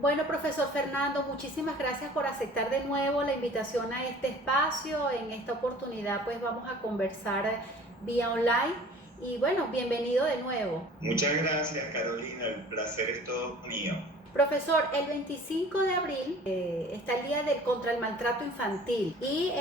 Bueno, profesor Fernando, muchísimas gracias por aceptar de nuevo la invitación a este espacio. En esta oportunidad, pues vamos a conversar vía online. Y bueno, bienvenido de nuevo. Muchas gracias, Carolina. El placer es todo mío. Profesor, el 25 de abril está el Día contra el Maltrato Infantil y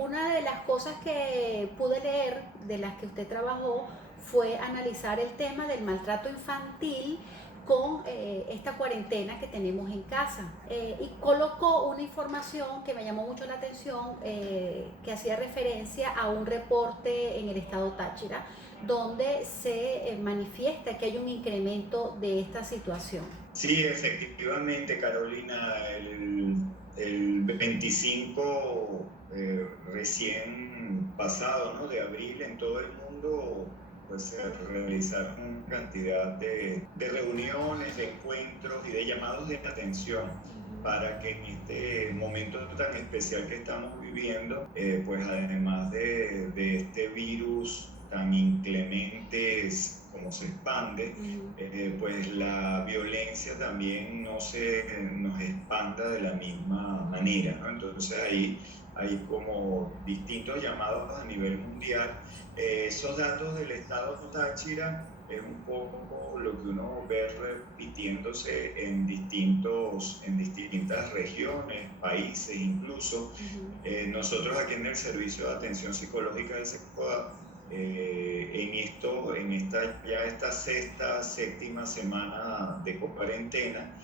una de las cosas que pude leer de las que usted trabajó fue analizar el tema del maltrato infantil con esta cuarentena que tenemos en casa. Y colocó una información que me llamó mucho la atención, que hacía referencia a un reporte en el estado Táchira, donde se manifiesta que hay un incremento de esta situación. Sí, efectivamente, Carolina, el 25 recién pasado, ¿no?, de abril en todo el mundo, pues se realizaron cantidad de reuniones, de encuentros y de llamados de atención para que en este momento tan especial que estamos viviendo, pues además de este virus tan inclemente como se expande, pues la violencia también no se nos expanda de la misma manera, ¿no? Entonces ahí hay como distintos llamados a nivel mundial. Esos datos del estado Táchira es un poco lo que uno ve repitiéndose en distintas regiones, países incluso. Nosotros aquí en el Servicio de Atención Psicológica del SECODA, esta sexta, séptima semana de cuarentena,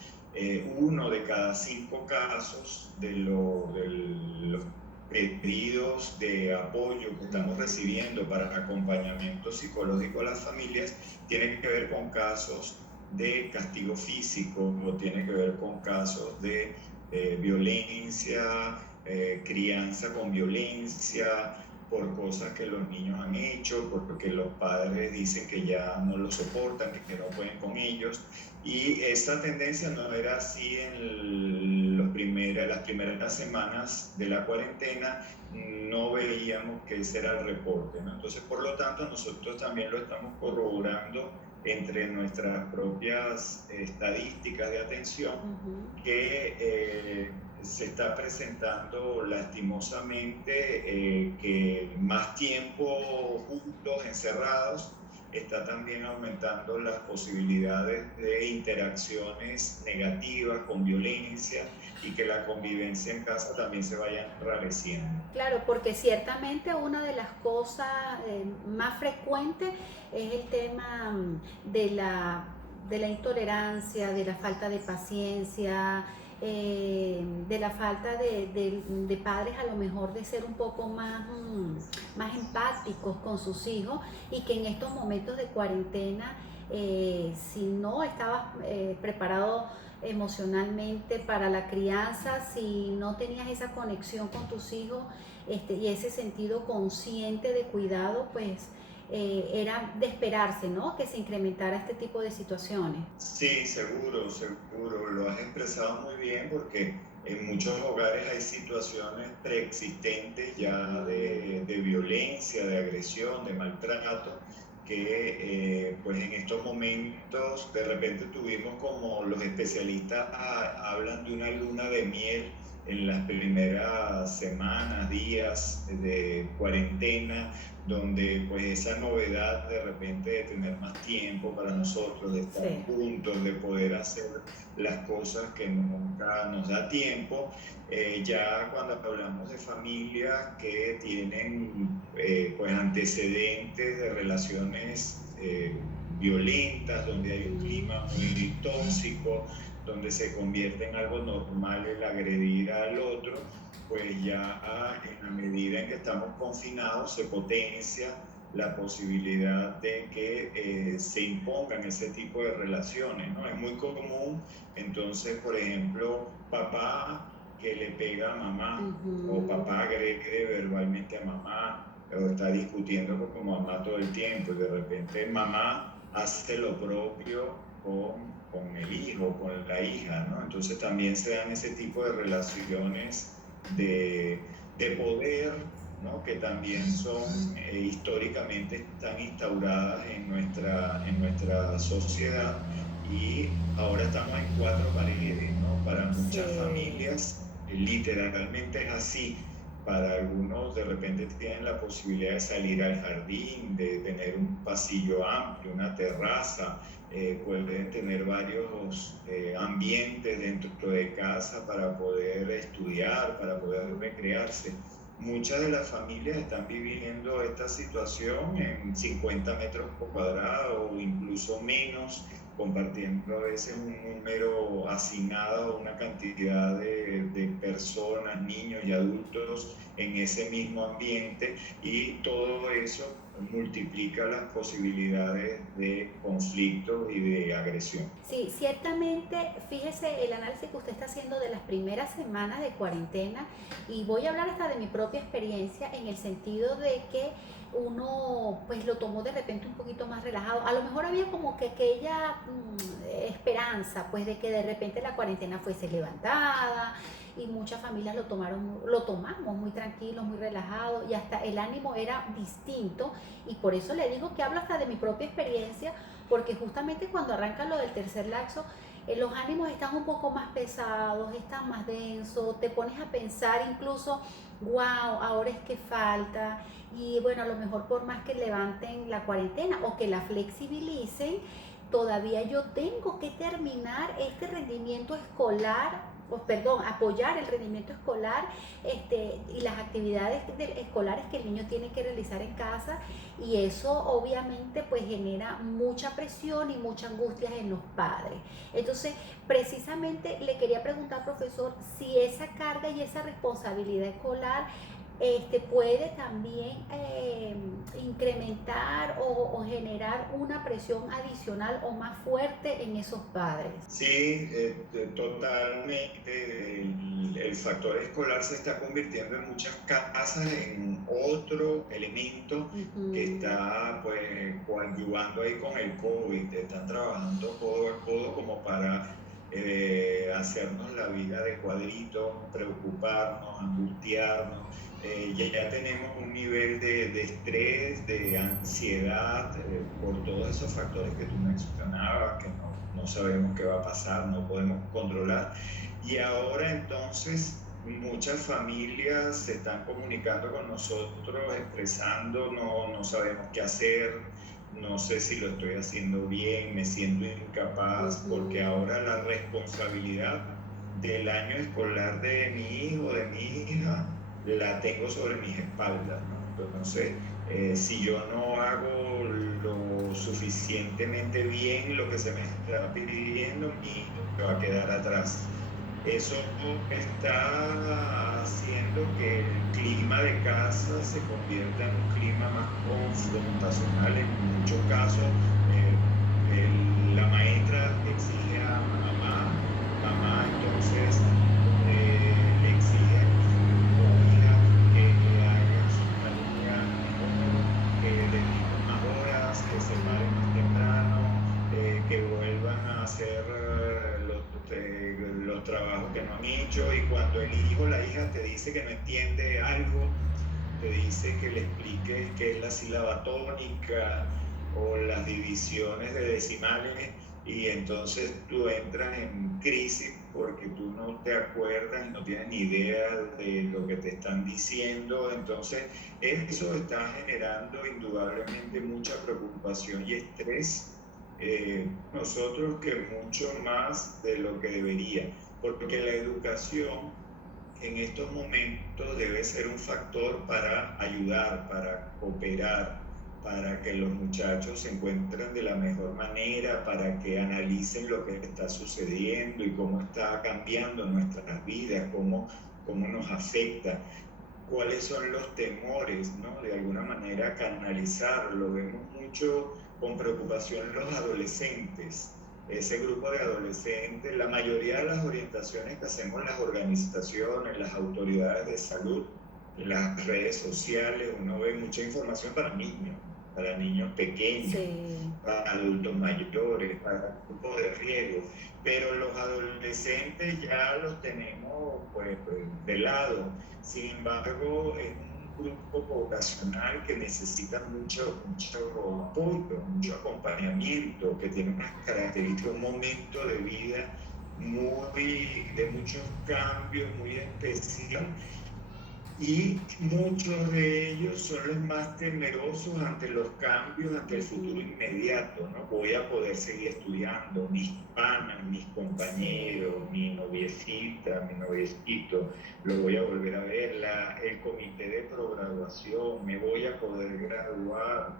uno de cada 5 casos de los pedidos de apoyo que estamos recibiendo para acompañamiento psicológico a las familias tiene que ver con casos de castigo físico o tiene que ver con casos de violencia, crianza con violencia, por cosas que los niños han hecho, porque los padres dicen que ya no lo soportan, que no pueden con ellos. Y esa tendencia no era así en las primeras semanas de la cuarentena, no veíamos que ese era el reporte, ¿no? Entonces, por lo tanto, nosotros también lo estamos corroborando entre nuestras propias estadísticas de atención, que se está presentando lastimosamente que más tiempo juntos, encerrados, está también aumentando las posibilidades de interacciones negativas con violencia y que la convivencia en casa también se vaya enrareciendo. Claro, porque ciertamente una de las cosas más frecuentes es el tema de la intolerancia, de la falta de paciencia, de la falta de padres a lo mejor de ser un poco más, más empáticos con sus hijos, y que en estos momentos de cuarentena, si no estabas preparado emocionalmente para la crianza, si no tenías esa conexión con tus hijos, y ese sentido consciente de cuidado, pues era de esperarse, ¿no?, que se incrementara este tipo de situaciones. Sí, seguro, seguro, lo has expresado muy bien porque en muchos hogares hay situaciones preexistentes ya de violencia, de agresión, de maltrato, que pues en estos momentos de repente tuvimos, como los especialistas hablan, de una luna de miel en las primeras semanas, días de cuarentena, donde pues esa novedad de repente de tener más tiempo para nosotros, de estar Sí. juntos, de poder hacer las cosas que nunca nos da tiempo. Ya cuando hablamos de familias que tienen pues antecedentes de relaciones violentas, donde hay un clima muy tóxico, donde se convierte en algo normal el agredir al otro, pues ya en la medida en que estamos confinados se potencia la posibilidad de que se impongan ese tipo de relaciones, ¿no? Es muy común, entonces, por ejemplo, papá que le pega a mamá, o papá agrede verbalmente a mamá, o está discutiendo con mamá todo el tiempo, y de repente mamá hace lo propio con el hijo, con la hija, ¿no? Entonces también se dan ese tipo de relaciones de poder, ¿no?, que también son históricamente están instauradas en nuestra sociedad, y ahora estamos en cuatro paredes, ¿no? Para muchas Sí, familias, literalmente es así. Para algunos de repente tienen la posibilidad de salir al jardín, de tener un pasillo amplio, una terraza, pueden tener varios ambientes dentro de casa para poder estudiar, para poder recrearse. Muchas de las familias están viviendo esta situación en 50 metros cuadrados o incluso menos, compartiendo a veces un número asignado, una cantidad de personas, niños y adultos en ese mismo ambiente, y todo eso multiplica las posibilidades de conflictos y de agresión. sí, ciertamente, fíjese el análisis que usted está haciendo de las primeras semanas de cuarentena y voy a hablar hasta de mi propia experiencia en el sentido de que uno pues lo tomó de repente un poquito más relajado. A lo mejor había como que aquella esperanza pues de que de repente la cuarentena fuese levantada y muchas familias lo tomamos muy tranquilos, muy relajados y hasta el ánimo era distinto y por eso le digo que hablo hasta de mi propia experiencia porque justamente cuando arranca lo del tercer laxo, los ánimos están un poco más pesados, están más densos, te pones a pensar incluso, wow, ahora es que falta, y bueno, a lo mejor por más que levanten la cuarentena o que la flexibilicen, todavía yo tengo que terminar este rendimiento escolar, o perdón, apoyar el rendimiento escolar y las actividades escolares que el niño tiene que realizar en casa y eso obviamente pues genera mucha presión y mucha angustia en los padres. Entonces, precisamente le quería preguntar, profesor, si esa carga y esa responsabilidad escolar puede también incrementar o generar una presión adicional o más fuerte en esos padres. Sí, totalmente. El factor escolar se está convirtiendo en muchas casas en otro elemento que Ujú. está pues coadyuvando ahí con el COVID. Están trabajando codo a codo como para hacernos la vida de cuadritos, preocuparnos, angustiarnos. Ya tenemos un nivel de estrés, de ansiedad por todos esos factores que tú mencionabas, que no sabemos qué va a pasar, no podemos controlar. Y ahora entonces muchas familias se están comunicando con nosotros, expresando, no sabemos qué hacer, no sé si lo estoy haciendo bien, me siento incapaz, porque Ujú. ahora la responsabilidad del año escolar de mi hijo, de mi hija, la tengo sobre mis espaldas, ¿no? Entonces, si yo no hago lo suficientemente bien lo que se me está pidiendo, mi hijo se va a quedar atrás. Eso está haciendo que el clima de casa se convierta en un clima más confrontacional en muchos casos. La maestra exige a mamá, mamá entonces le exige a hijo o hija que haga sus tareas mejor, que dediquen más horas, que se paren más temprano, que vuelvan a hacer los trabajos que no han hecho. Y cuando el hijo o la hija te dice que no entiende algo, te dice que le expliques qué es la sílaba tónica o las divisiones de decimales, y entonces tú entras en crisis porque tú no te acuerdas y no tienes ni idea de lo que te están diciendo. Entonces eso está generando indudablemente mucha preocupación y estrés, nosotros, que mucho más de lo que debería, porque la educación en estos momentos debe ser un factor para ayudar, para cooperar, para que los muchachos se encuentren de la mejor manera, para que analicen lo que está sucediendo y cómo está cambiando nuestras vidas, cómo nos afecta, cuáles son los temores, ¿no? De alguna manera canalizarlo. Vemos mucho con preocupación los adolescentes, ese grupo de adolescentes. La mayoría de las orientaciones que hacemos las organizaciones, las autoridades de salud, las redes sociales, uno ve mucha información para niños pequeños, Sí. para adultos mayores, para grupos de riesgo, pero los adolescentes ya los tenemos pues de lado. Sin embargo, es un grupo poblacional que necesita mucho apoyo, mucho acompañamiento, que tiene unas características, un momento de vida de muchos cambios, muy especial, y muchos de ellos son los más temerosos ante los cambios, ante el futuro inmediato, ¿no? Voy a poder seguir estudiando, mis panas, mis compañeros, mi noviecita, mi noviecito, lo voy a volver a ver, el comité de prograduación, me voy a poder graduar,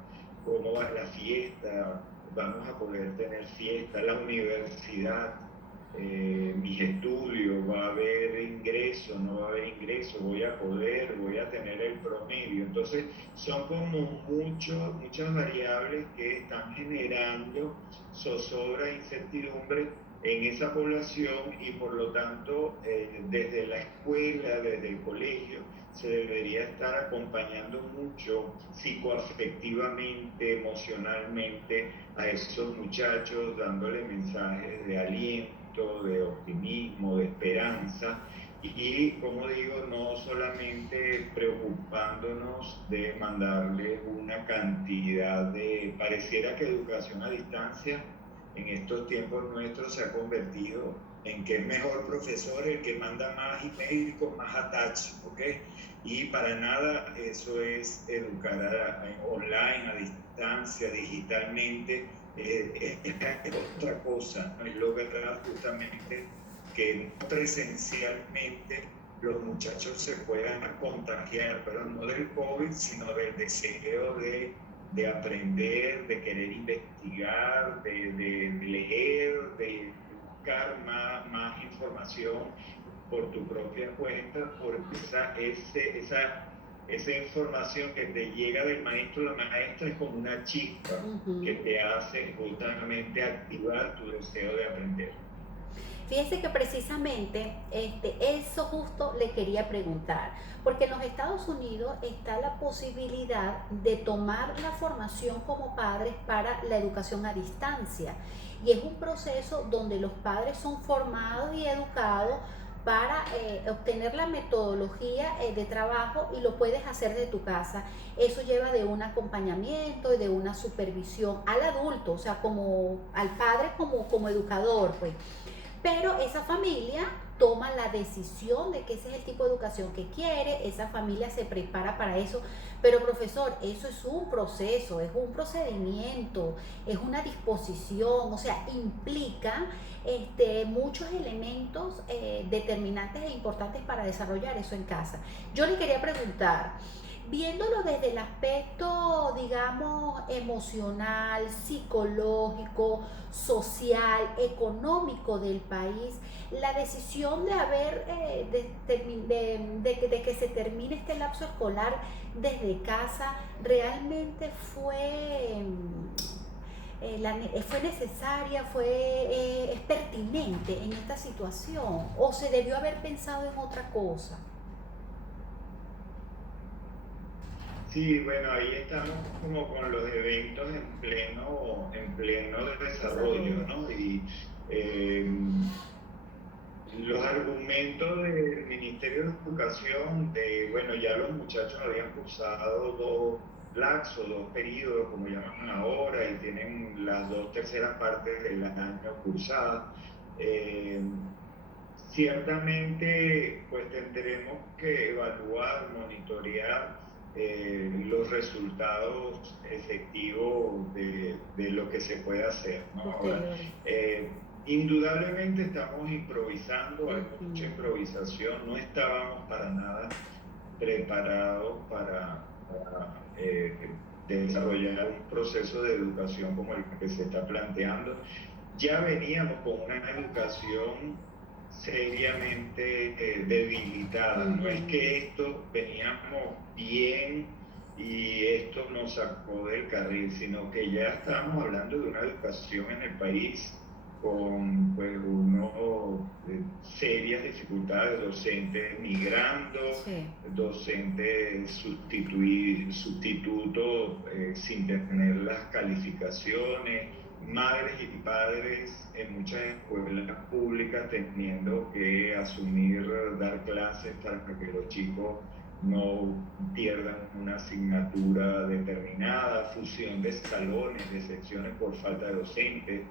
cómo va la fiesta, vamos a poder tener fiesta, la universidad, mis estudios, va a haber ingreso, no va a haber ingreso, voy a tener el promedio. Entonces, son como muchas variables que están generando zozobra e incertidumbre en esa población y por lo tanto, desde la escuela, desde el colegio, se debería estar acompañando mucho psicoafectivamente, emocionalmente a esos muchachos, dándole mensajes de aliento, de optimismo, de esperanza y, como digo, no solamente preocupándonos de mandarle una cantidad pareciera que educación a distancia en estos tiempos nuestros se ha convertido en que es mejor profesor el que manda más email con más attach, ¿ok? Y para nada eso es educar online, a distancia, digitalmente, es otra cosa, no es lograr justamente que presencialmente los muchachos se puedan contagiar, pero no del COVID, sino del deseo de aprender, de querer investigar, de leer, de buscar más información por tu propia cuenta, porque esa información que te llega del maestro o la maestra es como una chispa que te hace justamente activar tu deseo de aprender. Fíjese que precisamente eso justo le quería preguntar, porque en los Estados Unidos está la posibilidad de tomar la formación como padres para la educación a distancia. Y es un proceso donde los padres son formados y educados para obtener la metodología de trabajo y lo puedes hacer de tu casa. Eso lleva de un acompañamiento y de una supervisión al adulto, o sea, como al padre como educador, pues. Pero esa familia toma la decisión de que ese es el tipo de educación que quiere, esa familia se prepara para eso. Pero profesor, eso es un proceso, es un procedimiento, es una disposición, o sea, implica muchos elementos determinantes e importantes para desarrollar eso en casa. Yo le quería preguntar, viéndolo desde el aspecto, digamos, emocional, psicológico, social, económico del país, la decisión de haber, de que se termine este lapso escolar desde casa, realmente fue necesaria, es pertinente en esta situación, o se debió haber pensado en otra cosa. Sí, bueno, ahí estamos como con los eventos en pleno desarrollo, ¿no? Y eh, los argumentos del Ministerio de Educación bueno, ya los muchachos habían cursado dos LACs o dos periodos, como llaman ahora, y tienen las 2/3 partes del año cursadas. Eh, Ciertamente, pues tendremos que evaluar, monitorear los resultados efectivos de lo que se puede hacer, ¿no? Ahora, indudablemente estamos improvisando, hay mucha improvisación, no estábamos para nada preparados para desarrollar un proceso de educación como el que se está planteando. Ya veníamos con una educación seriamente debilitada. No es que esto veníamos bien y esto nos sacó del carril, sino que ya estamos hablando de una educación en el país con pues, serias dificultades, docentes migrando, sí, docentes sustitutos sin tener las calificaciones, madres y padres en muchas escuelas públicas teniendo que asumir dar clases para que los chicos no pierdan una asignatura determinada, fusión de salones, de secciones por falta de docentes,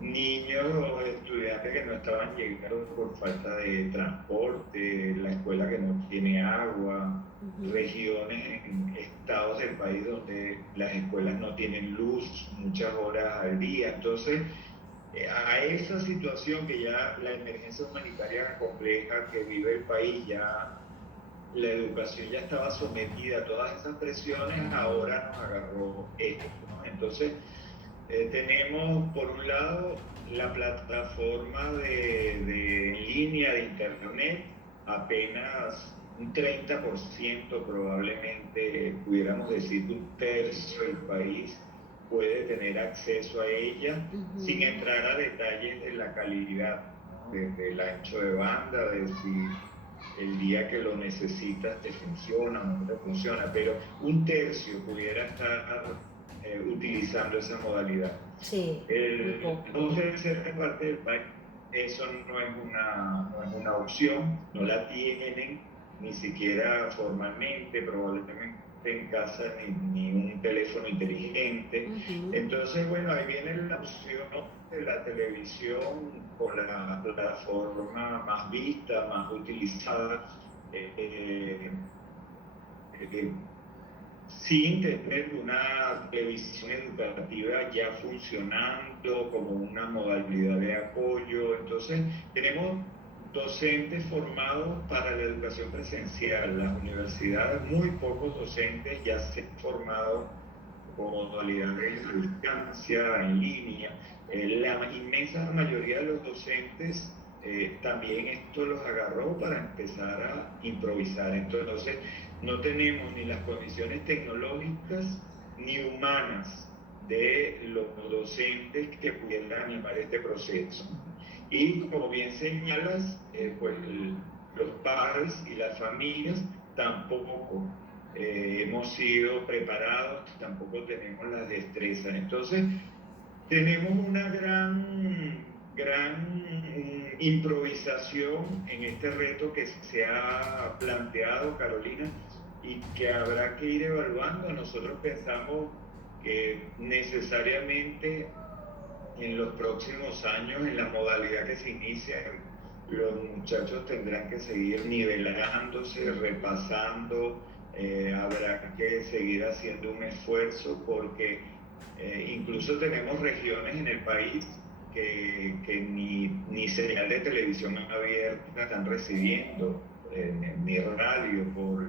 niños o estudiantes que no estaban llegando por falta de transporte, la escuela que no tiene agua, regiones en estados del país donde las escuelas no tienen luz muchas horas al día. Entonces, a esa situación que ya la emergencia humanitaria compleja que vive el país, ya la educación ya estaba sometida a todas esas presiones, ahora nos agarró esto, ¿no? Entonces, tenemos por un lado la plataforma de línea de internet, apenas un 30% probablemente, pudiéramos decir que un tercio del país puede tener acceso a ella, sin entrar a detalles de la calidad, ¿no? Del ancho de banda, de si el día que lo necesitas te funciona o no te funciona, pero un tercio pudiera estar utilizando esa modalidad. Sí, El 2 terceras parte del país, eso no es una opción, no la tienen ni siquiera formalmente, probablemente en casa ni un teléfono inteligente. Entonces, bueno, ahí viene la opción de la televisión con la plataforma más vista, más utilizada. Sin tener una televisión educativa ya funcionando como una modalidad de apoyo. Entonces, tenemos docentes formados para la educación presencial. Las universidades, muy pocos docentes ya se han formado como modalidades a distancia, en línea. La inmensa mayoría de los docentes también esto los agarró para empezar a improvisar. Entonces, no tenemos ni las condiciones tecnológicas ni humanas de los docentes que pudieran animar este proceso. Y como bien señalas, pues los padres y las familias tampoco hemos sido preparados, tampoco tenemos las destrezas. Entonces, tenemos una gran improvisación en este reto que se ha planteado, Carolina, y que habrá que ir evaluando. Nosotros pensamos que necesariamente en los próximos años, en la modalidad que se inicia, los muchachos tendrán que seguir nivelándose, repasando, habrá que seguir haciendo un esfuerzo porque incluso tenemos regiones en el país que ni señal de televisión abierta están recibiendo, ni radio por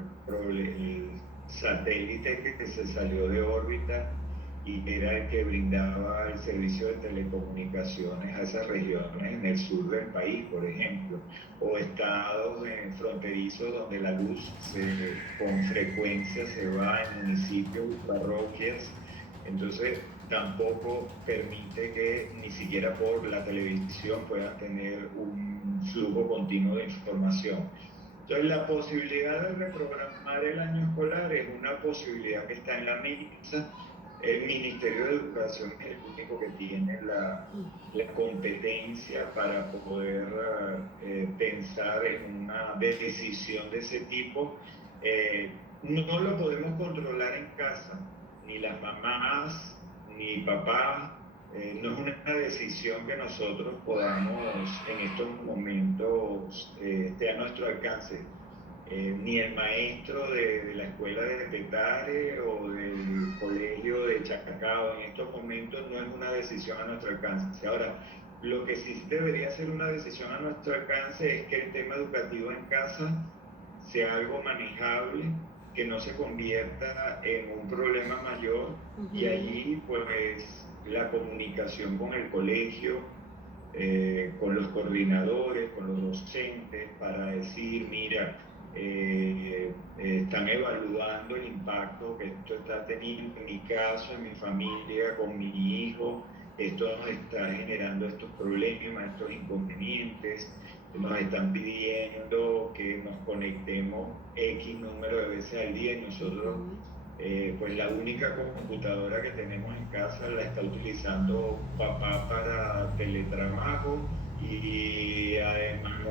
el satélite que se salió de órbita y era el que brindaba el servicio de telecomunicaciones a esas regiones en el sur del país, por ejemplo, o estados fronterizos donde la luz con frecuencia se va en municipios y parroquias. Entonces, tampoco permite que ni siquiera por la televisión puedan tener un flujo continuo de información. Entonces, la posibilidad de reprogramar el año escolar es una posibilidad que está en la mesa. El Ministerio de Educación es el único que tiene la competencia para poder pensar en una decisión de ese tipo. No lo podemos controlar en casa, ni las mamás, ni papá. No es una decisión que nosotros podamos en estos momentos esté a nuestro alcance. Ni el maestro de la escuela de Petare o del colegio de Chacacao en estos momentos no es una decisión a nuestro alcance. Ahora, lo que sí debería ser una decisión a nuestro alcance es que el tema educativo en casa sea algo manejable, que no se convierta en un problema mayor y allí pues la comunicación con el colegio, con los coordinadores, con los docentes, para decir, mira, están evaluando el impacto que esto está teniendo en mi caso, en mi familia, con mi hijo, esto nos está generando estos problemas, estos inconvenientes, nos están pidiendo que nos conectemos X número de veces al día y nosotros pues la única computadora que tenemos en casa la está utilizando papá para teletrabajo y además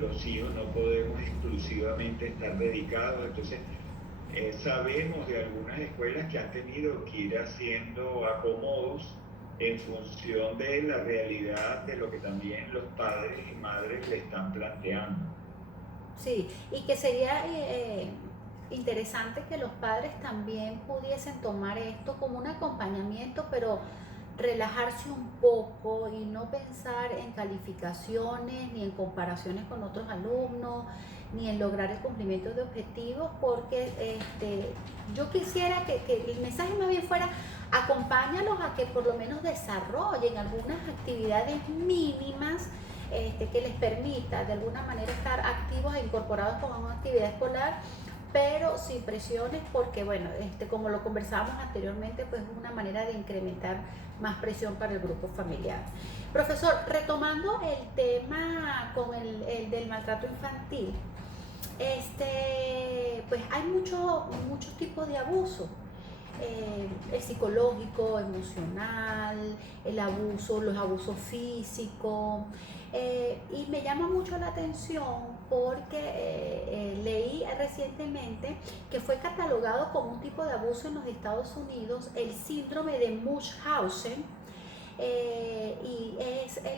los los hijos no podemos exclusivamente estar dedicados. Entonces, sabemos de algunas escuelas que han tenido que ir haciendo acomodos en función de la realidad de lo que también los padres y madres le están planteando. Sí, y que sería interesante que los padres también pudiesen tomar esto como un acompañamiento, pero relajarse un poco y no pensar en calificaciones ni en comparaciones con otros alumnos ni en lograr el cumplimiento de objetivos, porque yo quisiera que el mensaje más bien fuera: acompáñalos a que por lo menos desarrollen algunas actividades mínimas, que les permita de alguna manera estar activos e incorporados con una actividad escolar, pero sin presiones, porque bueno, como lo conversábamos anteriormente, pues es una manera de incrementar más presión para el grupo familiar. Profesor, retomando el tema con el del maltrato infantil, pues hay muchos tipos de abuso. El psicológico, emocional, el abuso, los abusos físicos. Y me llama mucho la atención porque leí recientemente que fue catalogado como un tipo de abuso en los Estados Unidos el síndrome de Munchausen.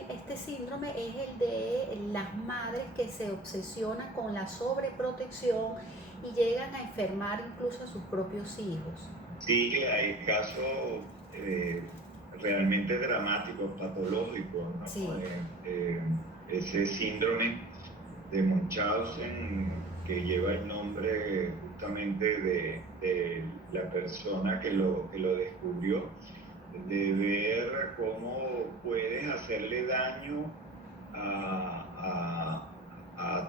Este síndrome es el de las madres que se obsesionan con la sobreprotección y llegan a enfermar incluso a sus propios hijos. Sí, hay casos realmente dramáticos, patológicos, ¿no? Sí. Ese síndrome de Munchausen, que lleva el nombre justamente de la persona que lo descubrió, de ver cómo puedes hacerle daño a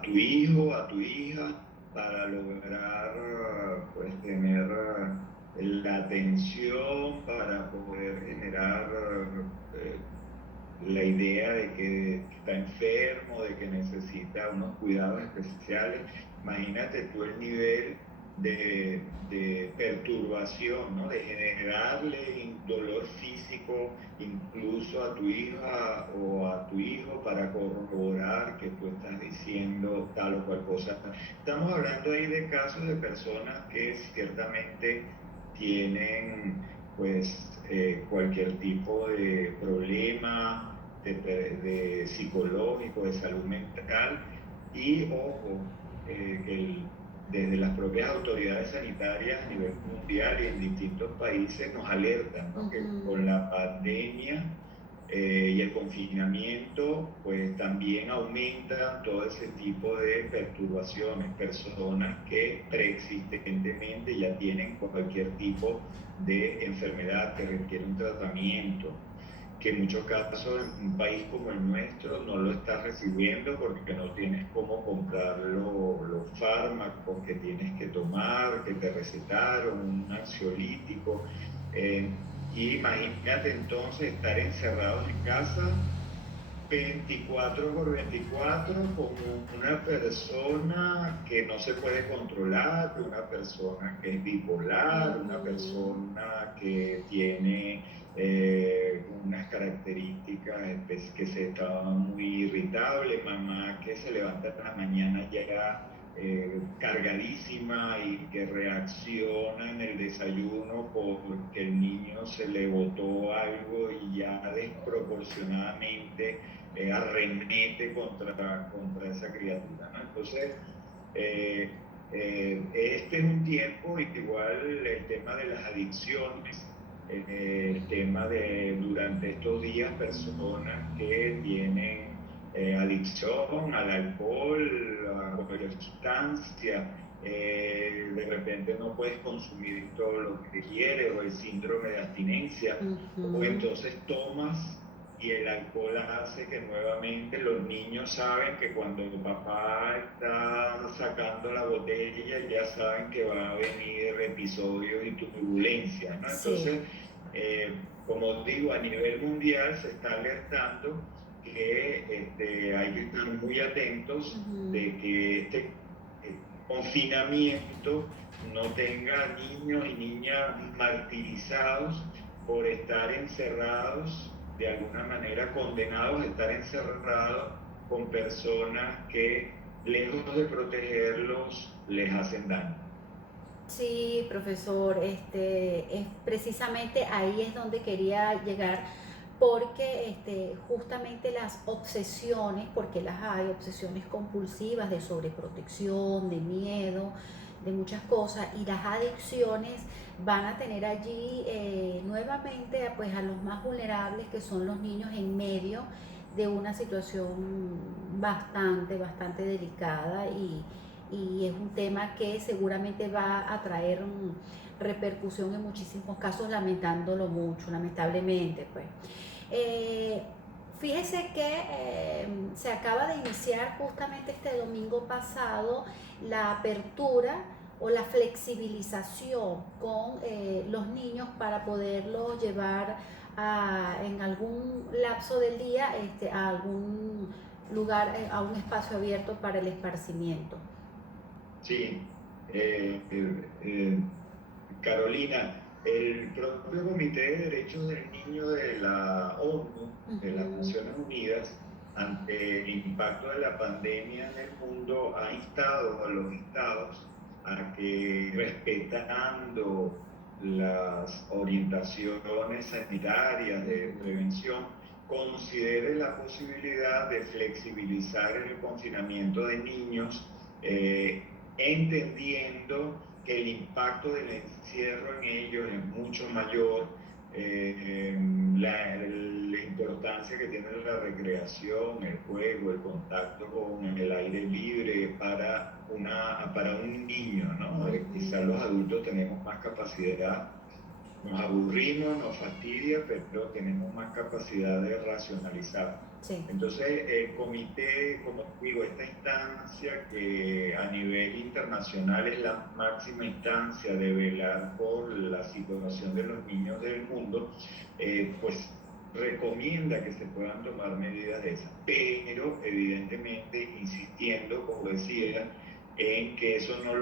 tu hijo, a tu hija, para lograr pues tener la atención, para poder generar eh, la idea de que está enfermo, de que necesita unos cuidados especiales. Imagínate tú el nivel de perturbación, ¿no? De generarle dolor físico incluso a tu hija o a tu hijo para corroborar que tú estás diciendo tal o cual cosa. Estamos hablando ahí de casos de personas que ciertamente tienen pues cualquier tipo de problema de psicológico, de salud mental, y ojo, desde las propias autoridades sanitarias a nivel mundial y en distintos países nos alertan, ¿no? Que con la pandemia y el confinamiento, pues también aumentan todo ese tipo de perturbaciones, personas que preexistentemente ya tienen cualquier tipo de enfermedad que requiere un tratamiento, que en muchos casos en un país como el nuestro no lo estás recibiendo porque no tienes cómo comprar los fármacos que tienes que tomar, que te recetaron, un ansiolítico. Y imagínate entonces estar encerrados en casa 24/24 como una persona que no se puede controlar, una persona que es bipolar, una persona que tiene unas características que se estaba muy irritable, mamá que se levanta en la mañana ya cargadísima y que reacciona en el desayuno porque el niño se le botó algo y ya desproporcionadamente arremete contra esa criatura, ¿no? Entonces, este es un tiempo, igual el tema de las adicciones, el tema de durante estos días personas que tienen adicción al alcohol, a cualquier sustancia, de repente no puedes consumir todo lo que quieres, o el síndrome de abstinencia, o entonces tomas y el alcohol hace que nuevamente los niños saben que cuando el papá está sacando la botella ya saben que va a venir episodios y turbulencias, ¿no? Sí. Entonces, como digo, a nivel mundial se está alertando que hay que estar muy atentos de que este confinamiento no tenga niños y niñas martirizados por estar encerrados, de alguna manera condenados a estar encerrados con personas que lejos de protegerlos, les hacen daño. Sí, profesor, es precisamente ahí es donde quería llegar, porque justamente las obsesiones, porque las hay, obsesiones compulsivas de sobreprotección, de miedo, de muchas cosas, y las adicciones van a tener allí nuevamente pues a los más vulnerables, que son los niños, en medio de una situación bastante delicada, y es un tema que seguramente va a traer repercusión en muchísimos casos, lamentándolo mucho, lamentablemente, pues. Eh, Fíjese que se acaba de iniciar justamente este domingo pasado la apertura o la flexibilización con los niños para poderlos llevar en algún lapso del día a algún lugar, a un espacio abierto para el esparcimiento. Sí, eh, eh, eh, Carolina, el propio Comité de Derechos del Niño de la ONU, de las Ujú. Naciones Unidas, ante el impacto de la pandemia en el mundo, ha instado a los estados a que, respetando las orientaciones sanitarias de Ujú. prevención, considere la posibilidad de flexibilizar el confinamiento de niños, entendiendo que el impacto del encierro en ellos es mucho mayor, la importancia que tiene la recreación, el juego, el contacto con el aire libre para un niño, ¿no? Quizás Ujú. los adultos tenemos más capacidad, nos aburrimos, nos fastidia, pero tenemos más capacidad de racionalizar. Sí, Entonces, el comité, como digo, esta instancia que a nivel internacional es la máxima instancia de velar por la situación de los niños del mundo, pues recomienda que se puedan tomar medidas de esas, pero evidentemente insistiendo, como decía, en que eso no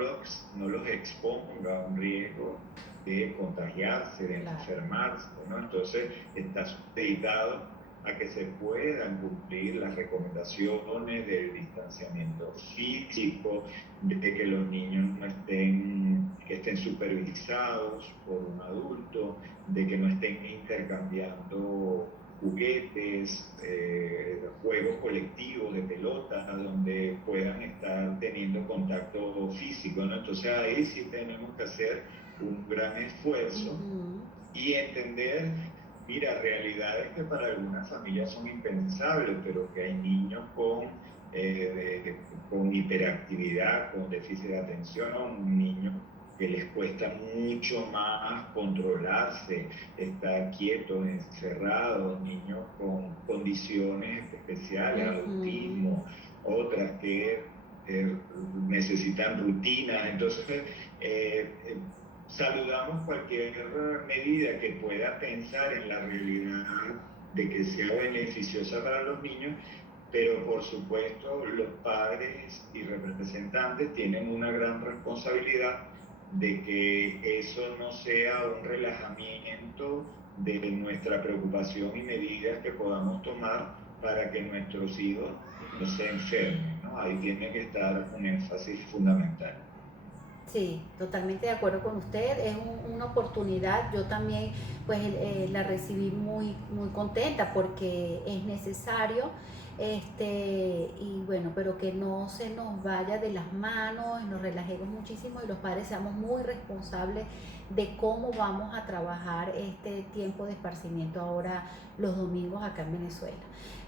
los exponga a un riesgo de contagiarse, de claro. enfermarse, ¿no? Entonces está supeditado a que se puedan cumplir las recomendaciones del distanciamiento físico, de que los niños no que estén supervisados por un adulto, de que no estén intercambiando juguetes, juegos colectivos de pelota, donde puedan estar teniendo contacto físico, ¿no? Entonces ahí sí tenemos que hacer un gran esfuerzo Ujú. y entender, mira, realidades que para algunas familias son impensables, pero que hay niños con hiperactividad, con déficit de atención, o un niño que les cuesta mucho más controlarse, estar quietos, encerrados, niños con condiciones especiales, Ujú. autismo, otras que necesitan rutinas. Entonces, eh, saludamos cualquier medida que pueda pensar en la realidad de que sea beneficiosa para los niños, pero por supuesto los padres y representantes tienen una gran responsabilidad de que eso no sea un relajamiento de nuestra preocupación y medidas que podamos tomar para que nuestros hijos no se enfermen, ¿no? Ahí tiene que estar un énfasis fundamental. Sí, totalmente de acuerdo con usted. Es una oportunidad. Yo también, pues, la recibí muy contenta porque es necesario. Y bueno, pero que no se nos vaya de las manos, nos relajemos muchísimo y los padres seamos muy responsables de cómo vamos a trabajar este tiempo de esparcimiento ahora los domingos acá en Venezuela.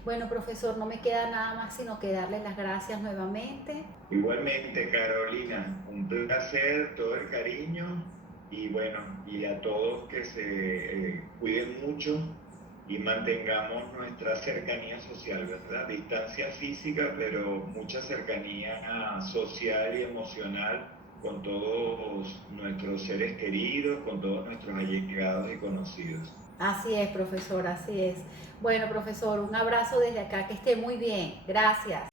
Bueno, profesor, no me queda nada más sino que darle las gracias nuevamente. Igualmente, Carolina, un placer, todo el cariño y bueno, y a todos que se cuiden mucho y mantengamos nuestra cercanía social, ¿verdad? Distancia física, pero mucha cercanía social y emocional con todos nuestros seres queridos, con todos nuestros allegados y conocidos. Así es, profesor, así es. Bueno, profesor, un abrazo desde acá, que esté muy bien. Gracias.